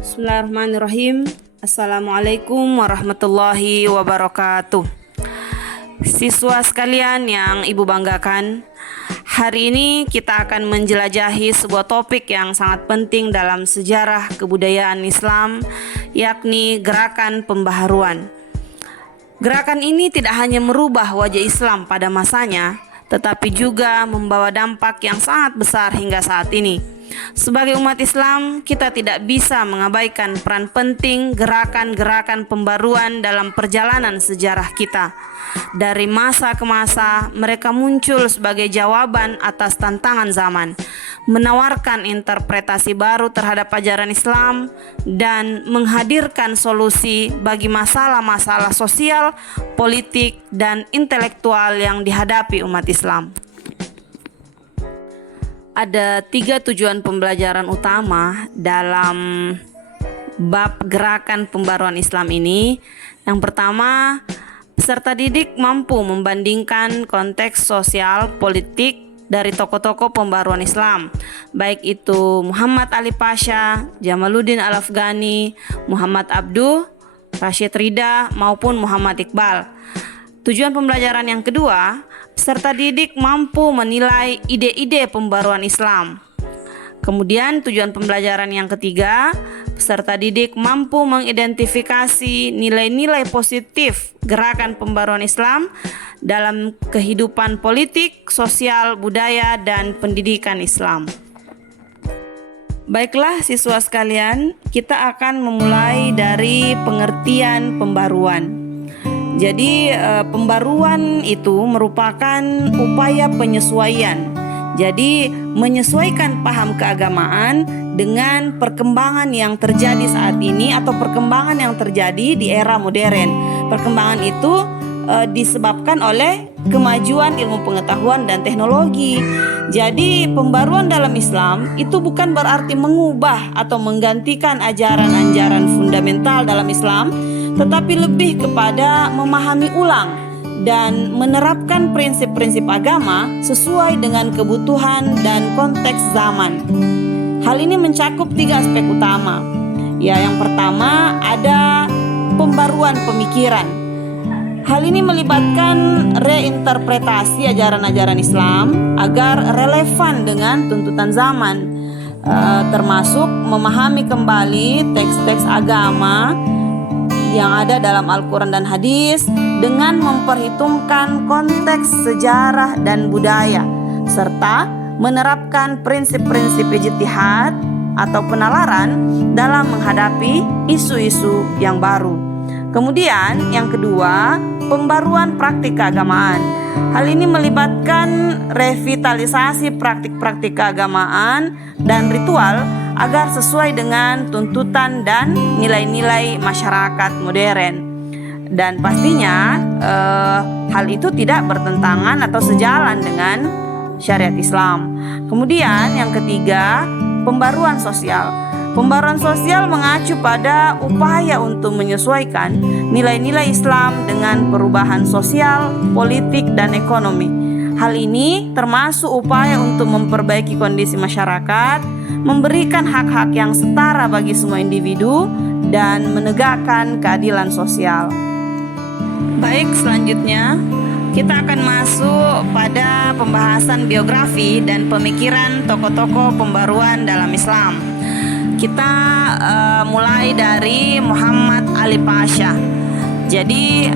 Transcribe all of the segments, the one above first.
Bismillahirrahmanirrahim. Assalamualaikum warahmatullahi wabarakatuh. Siswa sekalian yang Ibu banggakan, hari ini kita akan menjelajahi sebuah topik yang sangat penting dalam sejarah kebudayaan Islam, yakni gerakan pembaharuan. Gerakan ini tidak hanya merubah wajah Islam pada masanya, tetapi juga membawa dampak yang sangat besar hingga saat ini. Sebagai umat Islam, kita tidak bisa mengabaikan peran penting gerakan-gerakan pembaruan dalam perjalanan sejarah kita. Dari masa ke masa, mereka muncul sebagai jawaban atas tantangan zaman, menawarkan interpretasi baru terhadap ajaran Islam, dan menghadirkan solusi bagi masalah-masalah sosial, politik, dan intelektual yang dihadapi umat Islam. Ada 3 tujuan pembelajaran utama dalam bab gerakan pembaruan Islam ini. Yang pertama, peserta didik mampu membandingkan konteks sosial politik dari tokoh-tokoh pembaruan Islam, baik itu Muhammad Ali Pasha, Jamaluddin Al-Afghani, Muhammad Abduh, Rashid Rida, maupun Muhammad Iqbal. Tujuan pembelajaran yang kedua, peserta didik mampu menilai ide-ide pembaruan Islam. Kemudian tujuan pembelajaran yang ketiga, peserta didik mampu mengidentifikasi nilai-nilai positif gerakan pembaruan Islam dalam kehidupan politik, sosial, budaya, dan pendidikan Islam. Baiklah siswa sekalian, kita akan memulai dari pengertian pembaruan. Jadi pembaruan itu merupakan upaya penyesuaian. Jadi menyesuaikan paham keagamaan dengan perkembangan yang terjadi saat ini atau perkembangan yang terjadi di era modern. Perkembangan itu disebabkan oleh kemajuan ilmu pengetahuan dan teknologi. Jadi pembaruan dalam Islam itu bukan berarti mengubah atau menggantikan ajaran-ajaran fundamental dalam Islam, tetapi lebih kepada memahami ulang dan menerapkan prinsip-prinsip agama sesuai dengan kebutuhan dan konteks zaman. Hal ini mencakup 3 aspek utama. Yang pertama ada pembaruan pemikiran. Hal ini melibatkan reinterpretasi ajaran-ajaran Islam agar relevan dengan tuntutan zaman, termasuk memahami kembali teks-teks agama yang ada dalam Al-Quran dan Hadis dengan memperhitungkan konteks sejarah dan budaya, serta menerapkan prinsip-prinsip ijtihad atau penalaran dalam menghadapi isu-isu yang baru. Kemudian yang kedua, pembaruan praktik keagamaan. Hal ini melibatkan revitalisasi praktik-praktik keagamaan dan ritual agar sesuai dengan tuntutan dan nilai-nilai masyarakat modern. Dan pastinya hal itu tidak bertentangan atau sejalan dengan syariat Islam. Kemudian yang ketiga, pembaruan sosial. Pembaruan sosial mengacu pada upaya untuk menyesuaikan nilai-nilai Islam dengan perubahan sosial, politik, dan ekonomi. Hal ini termasuk upaya untuk memperbaiki kondisi masyarakat, memberikan hak-hak yang setara bagi semua individu, dan menegakkan keadilan sosial. Baik, selanjutnya kita akan masuk pada pembahasan biografi dan pemikiran tokoh-tokoh pembaruan dalam Islam. Kita mulai dari Muhammad Ali Pasha. Jadi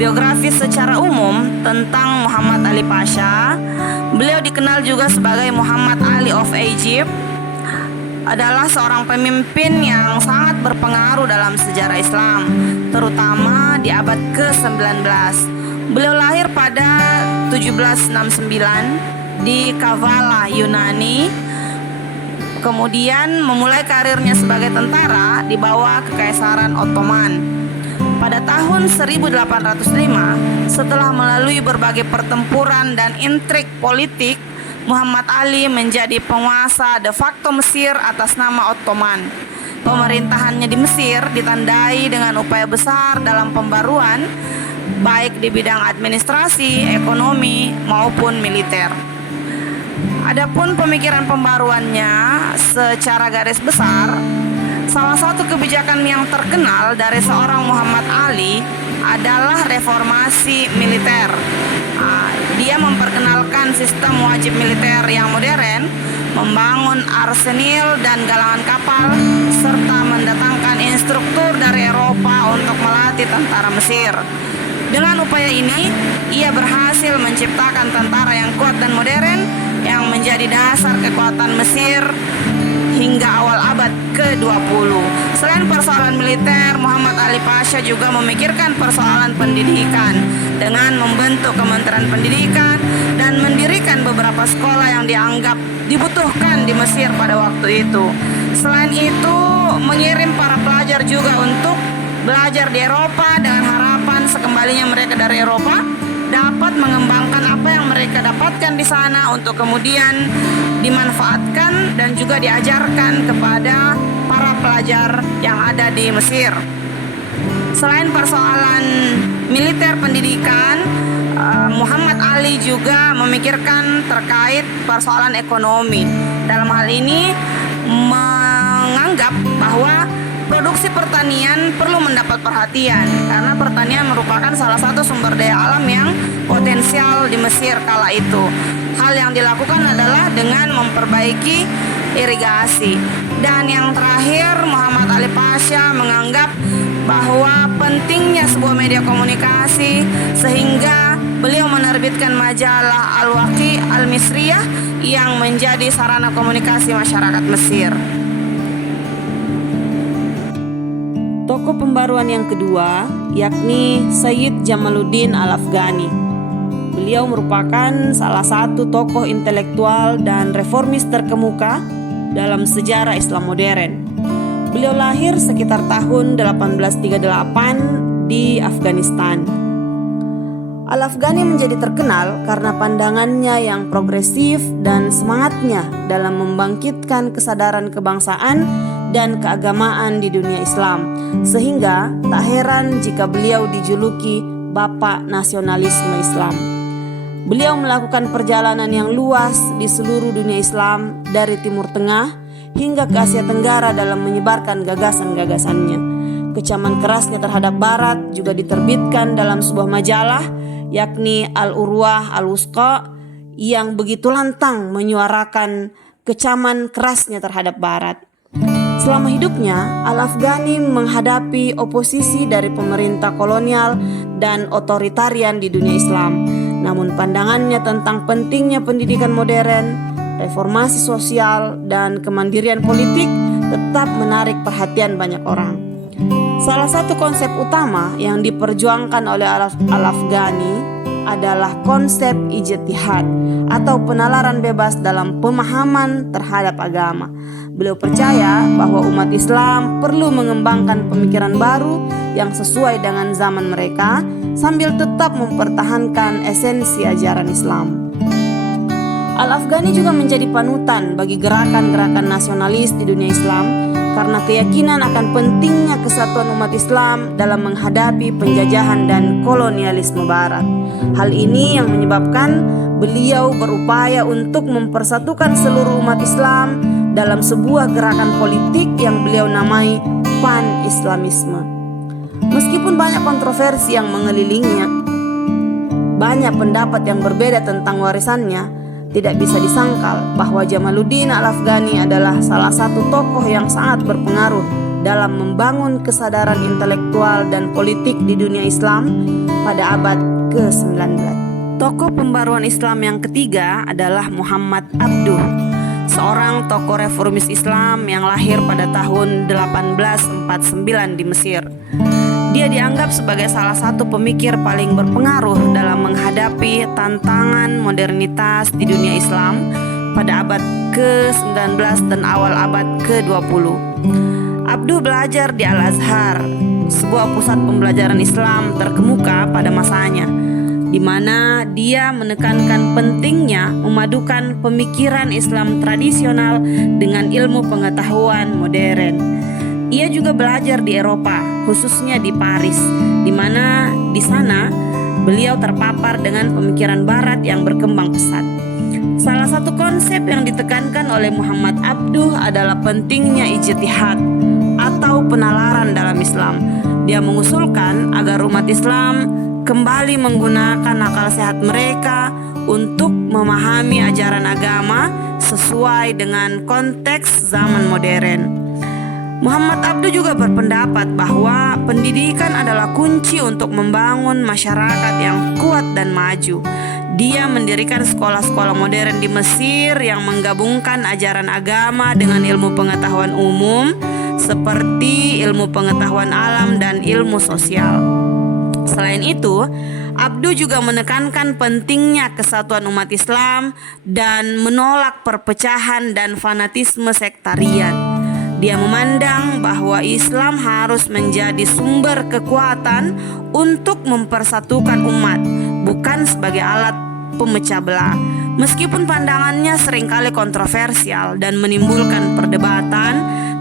biografi secara umum tentang Muhammad Ali Pasha, beliau dikenal juga sebagai Muhammad Ali of Egypt, adalah seorang pemimpin yang sangat berpengaruh dalam sejarah Islam, terutama di abad ke-19. Beliau lahir pada 1769 di Kavala, Yunani. Kemudian memulai karirnya sebagai tentara di bawah Kekaisaran Ottoman. Pada tahun 1805, setelah melalui berbagai pertempuran dan intrik politik, Muhammad Ali menjadi penguasa de facto Mesir atas nama Ottoman. Pemerintahannya di Mesir ditandai dengan upaya besar dalam pembaruan, baik di bidang administrasi, ekonomi, maupun militer. Adapun pemikiran pembaruannya secara garis besar Salah satu kebijakan yang terkenal dari seorang Muhammad Ali adalah reformasi militer. Dia memperkenalkan sistem wajib militer yang modern, membangun arsenal dan galangan kapal, serta mendatangkan instruktur dari Eropa untuk melatih tentara Mesir. Dengan upaya ini, ia berhasil menciptakan tentara yang kuat dan modern yang menjadi dasar kekuatan Mesir hingga awal abad ke-20. Selain persoalan militer, Muhammad Ali Pasha juga memikirkan persoalan pendidikan dengan membentuk Kementerian Pendidikan dan mendirikan beberapa sekolah yang dianggap dibutuhkan di Mesir pada waktu itu. Selain itu, mengirim para pelajar juga untuk belajar di Eropa dengan harapan sekembalinya mereka dari Eropa dapat mengembangkan apa yang mereka dapatkan di sana untuk kemudian dimanfaatkan dan juga diajarkan kepada para pelajar yang ada di Mesir. Selain persoalan militer pendidikan, Muhammad Ali juga memikirkan terkait persoalan ekonomi. Dalam hal ini menganggap bahwa produksi pertanian perlu mendapat perhatian karena pertanian merupakan salah satu sumber daya alam yang potensial di Mesir kala itu. Hal yang dilakukan adalah dengan memperbaiki irigasi. Dan yang terakhir, Muhammad Ali Pasha menganggap bahwa pentingnya sebuah media komunikasi sehingga beliau menerbitkan majalah Al-Waqi Al-Misriyah yang menjadi sarana komunikasi masyarakat Mesir. Tokoh pembaruan yang kedua yakni Sayyid Jamaluddin Al-Afghani. Beliau merupakan salah satu tokoh intelektual dan reformis terkemuka dalam sejarah Islam modern. Beliau lahir sekitar tahun 1838 di Afghanistan. Al-Afghani menjadi terkenal karena pandangannya yang progresif dan semangatnya dalam membangkitkan kesadaran kebangsaan dan keagamaan di dunia Islam, sehingga tak heran jika beliau dijuluki Bapak Nasionalisme Islam. Beliau melakukan perjalanan yang luas di seluruh dunia Islam dari Timur Tengah hingga ke Asia Tenggara dalam menyebarkan gagasan-gagasannya. Kecaman kerasnya terhadap Barat juga diterbitkan dalam sebuah majalah yakni Al-Urwah Al-Wusqa yang begitu lantang menyuarakan kecaman kerasnya terhadap Barat. Selama hidupnya, Al-Afghani menghadapi oposisi dari pemerintah kolonial dan otoritarian di dunia Islam. Namun pandangannya tentang pentingnya pendidikan modern, reformasi sosial, dan kemandirian politik tetap menarik perhatian banyak orang. Salah satu konsep utama yang diperjuangkan oleh Al-Afghani adalah konsep ijtihad atau penalaran bebas dalam pemahaman terhadap agama. Beliau percaya bahwa umat Islam perlu mengembangkan pemikiran baru yang sesuai dengan zaman mereka sambil tetap mempertahankan esensi ajaran Islam. Al-Afghani juga menjadi panutan bagi gerakan-gerakan nasionalis di dunia Islam karena keyakinan akan pentingnya kesatuan umat Islam dalam menghadapi penjajahan dan kolonialisme Barat. Hal ini yang menyebabkan beliau berupaya untuk mempersatukan seluruh umat Islam dalam sebuah gerakan politik yang beliau namai Pan-Islamisme. Meskipun banyak kontroversi yang mengelilinginya, banyak pendapat yang berbeda tentang warisannya, tidak bisa disangkal bahwa Jamaluddin Al-Afghani adalah salah satu tokoh yang sangat berpengaruh dalam membangun kesadaran intelektual dan politik di dunia Islam pada abad ke-19. Tokoh pembaruan Islam yang ketiga adalah Muhammad Abduh, seorang tokoh reformis Islam yang lahir pada tahun 1849 di Mesir. Dia dianggap sebagai salah satu pemikir paling berpengaruh dalam menghadapi tantangan modernitas di dunia Islam pada abad ke-19 dan awal abad ke-20. Abduh belajar di Al-Azhar, sebuah pusat pembelajaran Islam terkemuka pada masanya, di mana dia menekankan pentingnya memadukan pemikiran Islam tradisional dengan ilmu pengetahuan modern. Ia juga belajar di Eropa, khususnya di Paris, di mana di sana beliau terpapar dengan pemikiran Barat yang berkembang pesat. Salah satu konsep yang ditekankan oleh Muhammad Abduh adalah pentingnya ijtihad penalaran dalam Islam. Dia mengusulkan agar umat Islam kembali menggunakan akal sehat mereka untuk memahami ajaran agama sesuai dengan konteks zaman modern. Muhammad Abduh juga berpendapat bahwa pendidikan adalah kunci untuk membangun masyarakat yang kuat dan maju. Dia mendirikan sekolah-sekolah modern di Mesir yang menggabungkan ajaran agama dengan ilmu pengetahuan umum seperti ilmu pengetahuan alam dan ilmu sosial. Selain itu, Abduh juga menekankan pentingnya kesatuan umat Islam dan menolak perpecahan dan fanatisme sektarian. Dia memandang bahwa Islam harus menjadi sumber kekuatan untuk mempersatukan umat, bukan sebagai alat pemecah belah. Meskipun pandangannya seringkali kontroversial dan menimbulkan perdebatan,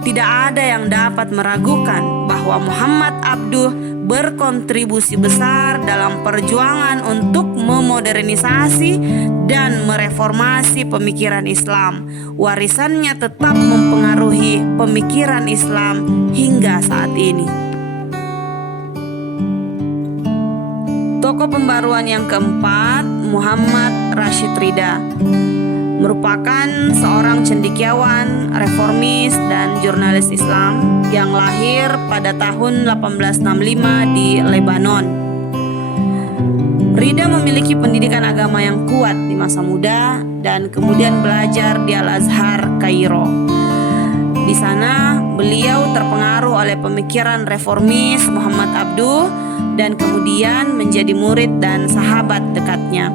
tidak ada yang dapat meragukan bahwa Muhammad Abduh berkontribusi besar dalam perjuangan untuk memodernisasi dan mereformasi pemikiran Islam. Warisannya tetap mempengaruhi pemikiran Islam hingga saat ini. Tokoh pembaruan yang keempat, Muhammad Rashid Ridha, merupakan seorang cendekiawan, reformis, dan jurnalis Islam yang lahir pada tahun 1865 di Lebanon. Ridha memiliki pendidikan agama yang kuat di masa muda dan kemudian belajar di Al-Azhar, Kairo. Di sana beliau terpengaruh oleh pemikiran reformis Muhammad Abduh dan kemudian menjadi murid dan sahabat dekatnya.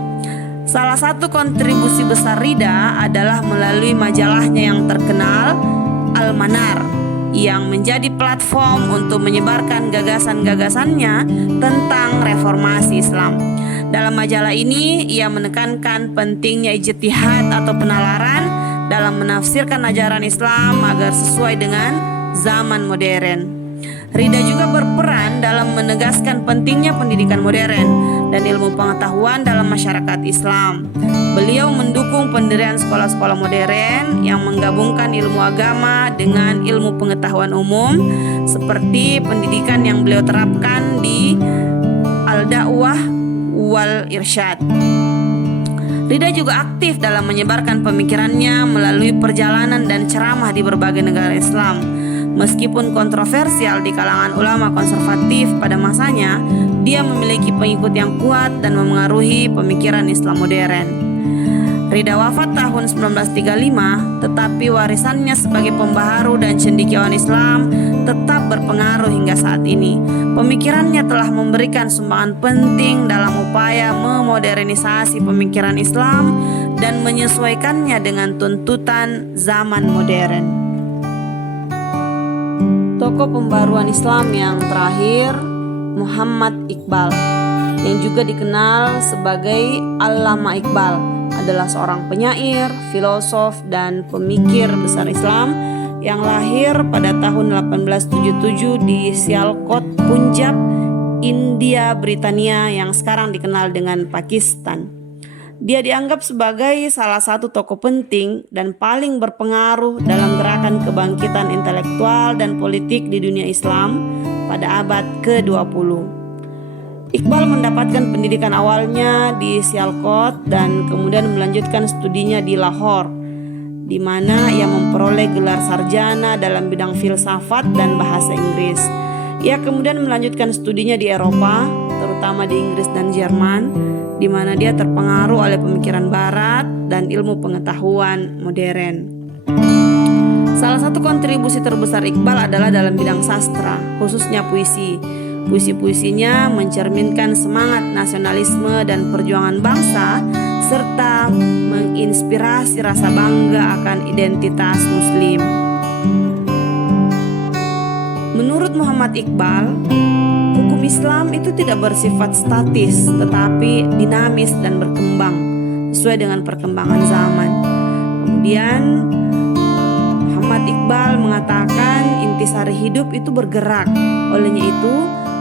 Salah satu kontribusi besar Ridha adalah melalui majalahnya yang terkenal, Al-Manar, yang menjadi platform untuk menyebarkan gagasan-gagasannya tentang reformasi Islam. Dalam majalah ini, ia menekankan pentingnya ijtihad atau penalaran dalam menafsirkan ajaran Islam agar sesuai dengan zaman modern. Ridha juga berperan dalam menegaskan pentingnya pendidikan modern dan ilmu pengetahuan dalam masyarakat Islam. Beliau mendukung pendirian sekolah-sekolah modern yang menggabungkan ilmu agama dengan ilmu pengetahuan umum, seperti pendidikan yang beliau terapkan di Al-Da'wah wal Irsyad. Ridha juga aktif dalam menyebarkan pemikirannya melalui perjalanan dan ceramah di berbagai negara Islam. Meskipun kontroversial di kalangan ulama konservatif pada masanya, dia memiliki pengikut yang kuat dan memengaruhi pemikiran Islam modern. Ridha wafat tahun 1935, tetapi warisannya sebagai pembaharu dan cendekiawan Islam tetap berpengaruh hingga saat ini. Pemikirannya telah memberikan sumbangan penting dalam upaya memodernisasi pemikiran Islam dan menyesuaikannya dengan tuntutan zaman modern. Tokoh pembaruan Islam yang terakhir, Muhammad Iqbal, yang juga dikenal sebagai Allama Iqbal, adalah seorang penyair, filosof, dan pemikir besar Islam yang lahir pada tahun 1877 di Sialkot, Punjab, India, Britania yang sekarang dikenal dengan Pakistan. Dia dianggap sebagai salah satu tokoh penting dan paling berpengaruh dalam gerakan kebangkitan intelektual dan politik di dunia Islam pada abad ke-20. Iqbal mendapatkan pendidikan awalnya di Sialkot dan kemudian melanjutkan studinya di Lahore, di mana ia memperoleh gelar sarjana dalam bidang filsafat dan bahasa Inggris. Ia kemudian melanjutkan studinya di Eropa, terutama di Inggris dan Jerman, di mana dia terpengaruh oleh pemikiran barat dan ilmu pengetahuan modern. Salah satu kontribusi terbesar Iqbal adalah dalam bidang sastra, khususnya puisi. Puisi-puisinya mencerminkan semangat nasionalisme dan perjuangan bangsa, serta menginspirasi rasa bangga akan identitas Muslim. Menurut Muhammad Iqbal, hukum Islam itu tidak bersifat statis, tetapi dinamis dan berkembang sesuai dengan perkembangan zaman. Kemudian Muhammad Iqbal mengatakan intisari hidup itu bergerak. Olehnya itu,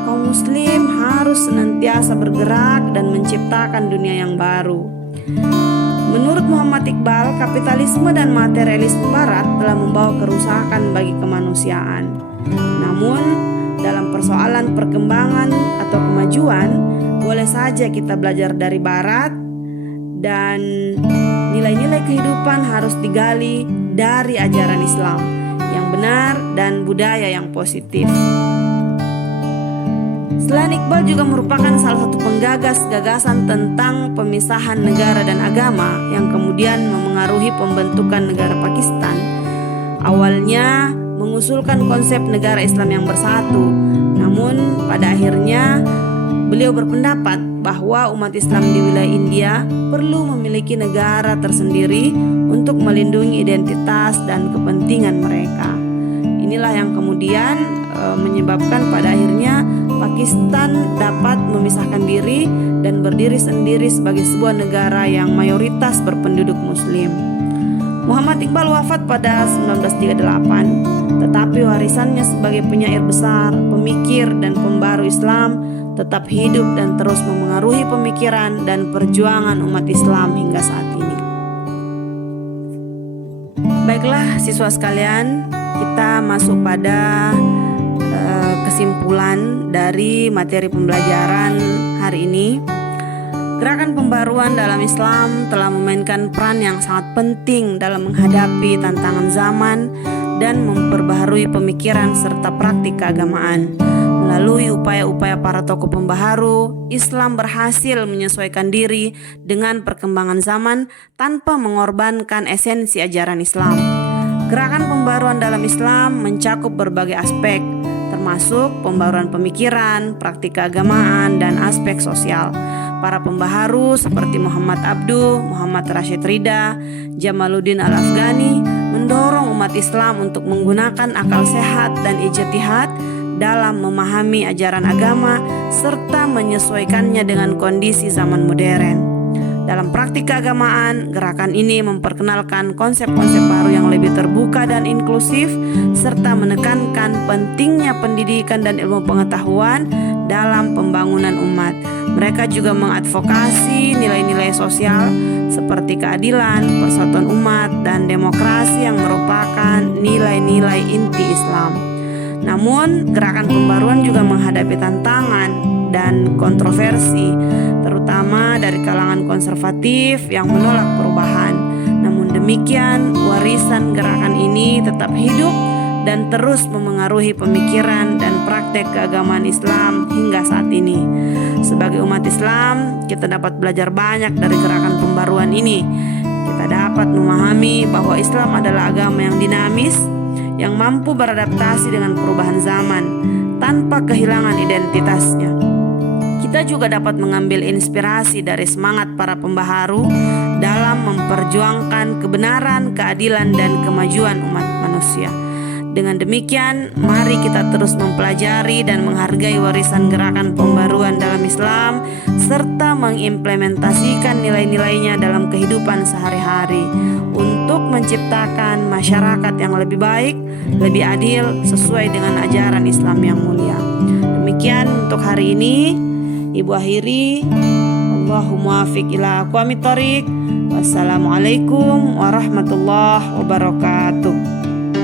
kaum muslim harus senantiasa bergerak dan menciptakan dunia yang baru. Menurut Muhammad Iqbal, kapitalisme dan materialisme barat telah membawa kerusakan bagi kemanusiaan. Namun, dalam persoalan perkembangan atau kemajuan, boleh saja kita belajar dari barat, dan nilai-nilai kehidupan harus digali dari ajaran Islam yang benar dan budaya yang positif. Selain Iqbal juga merupakan salah satu penggagas gagasan tentang pemisahan negara dan agama yang kemudian memengaruhi pembentukan negara Pakistan. Awalnya mengusulkan konsep negara Islam yang bersatu, namun pada akhirnya beliau berpendapat bahwa umat Islam di wilayah India perlu memiliki negara tersendiri untuk melindungi identitas dan kepentingan mereka. Inilah yang kemudian menyebabkan pada akhirnya Pakistan dapat memisahkan diri dan berdiri sendiri sebagai sebuah negara yang mayoritas berpenduduk Muslim. Muhammad Iqbal wafat pada 1938, tetapi warisannya sebagai penyair besar, pemikir, dan pembaru Islam tetap hidup dan terus memengaruhi pemikiran dan perjuangan umat Islam hingga saat ini. Baiklah siswa sekalian, kita masuk pada kesimpulan dari materi pembelajaran hari ini. Gerakan pembaruan dalam Islam telah memainkan peran yang sangat penting dalam menghadapi tantangan zaman dan memperbaharui pemikiran serta praktik keagamaan. Melalui upaya-upaya para tokoh pembaharu, Islam berhasil menyesuaikan diri dengan perkembangan zaman tanpa mengorbankan esensi ajaran Islam. Gerakan pembaruan dalam Islam mencakup berbagai aspek, termasuk pembaruan pemikiran, praktik keagamaan, dan aspek sosial. Para pembaharu seperti Muhammad Abduh, Muhammad Rashid Ridha, Jamaluddin Al-Afghani mendorong umat Islam untuk menggunakan akal sehat dan ijtihad dalam memahami ajaran agama serta menyesuaikannya dengan kondisi zaman modern. Dalam praktik keagamaan, gerakan ini memperkenalkan konsep-konsep baru yang lebih terbuka dan inklusif serta menekankan pentingnya pendidikan dan ilmu pengetahuan dalam pembangunan umat. Mereka juga mengadvokasi nilai-nilai sosial seperti keadilan, persatuan umat, dan demokrasi yang merupakan nilai-nilai inti Islam. Namun, gerakan pembaruan juga menghadapi tantangan dan kontroversi, terutama dari kalangan konservatif yang menolak perubahan. Namun demikian, warisan gerakan ini tetap hidup dan terus memengaruhi pemikiran dan praktek keagamaan Islam hingga saat ini. Sebagai umat Islam, kita dapat belajar banyak dari gerakan pembaruan ini. Kita dapat memahami bahwa Islam adalah agama yang dinamis, yang mampu beradaptasi dengan perubahan zaman tanpa kehilangan identitasnya. Kita juga dapat mengambil inspirasi dari semangat para pembaharu dalam memperjuangkan kebenaran, keadilan, dan kemajuan umat manusia. Dengan demikian, mari kita terus mempelajari dan menghargai warisan gerakan pembaruan dalam Islam serta mengimplementasikan nilai-nilainya dalam kehidupan sehari-hari untuk menciptakan masyarakat yang lebih baik, lebih adil, sesuai dengan ajaran Islam yang mulia. Demikian untuk hari ini. Ibu akhiri, Allahumma muwaffiq ila aqwamit thoriq. Wassalamualaikum warahmatullahi wabarakatuh.